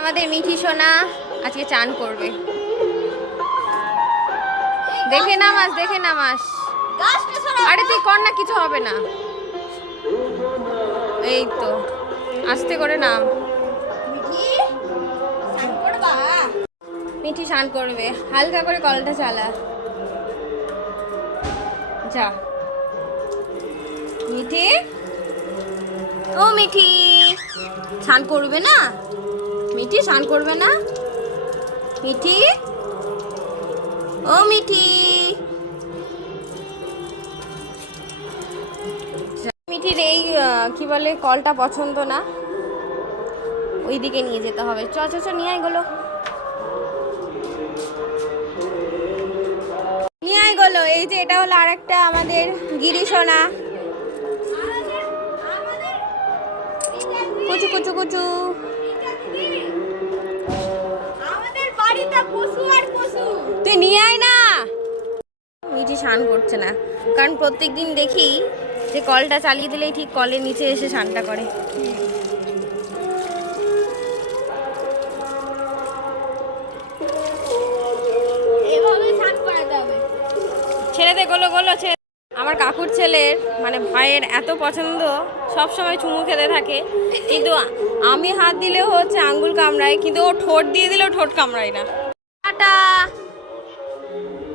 আমাদের মিঠি সোনা আজকে চান করবে। দেখে নামাস, দেখে নামাস। আরে তুই কর না, কিছু হবে না। এই তো আস্তে করে নাম। মিঠি স্নান করবে, হালকা করে কলটা চালা। যা মিঠি, ও মিঠি স্নান করবে না? মিঠি স্নান করবে না? মিঠি, ও মিঠি। মিঠির এই কি বলে কলটা পছন্দ না, ওইদিকে নিয়ে যেতে হবে। চ চ চ নিয়ে আয় গেলো, নিয়ে আয় গেলো। এই যে এটা হলো আরেকটা আমাদের গিরি সোনা, কুচু কুচু কুচু। তুই নিয়ে আয় না। মিঠি স্নান করছে না, কারণ প্রত্যেকদিন দেখি যে কলটা চালিয়ে দিলেই ঠিক কলের নিচে এসে স্নানটা করে। ছেড়ে দে গোলো গোলো, ছেড়ে। আমার কাকুর ছেলের মানে ভাইয়ের এত পছন্দ, সব সময় চুমু খেতে থাকে, কিন্তু আমি হাত দিলেও হচ্ছে আঙ্গুল কামড়ায়, কিন্তু ও ঠোঁট দিয়ে দিলেও ঠোঁট কামড়ায় না। Tata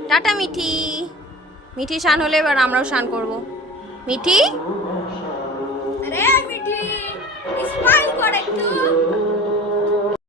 tata Mithi. মিঠি স্নান হলে এবার আমরাও স্নান করবো। মিঠি, আরে মিঠি স্মাইল কর একটু।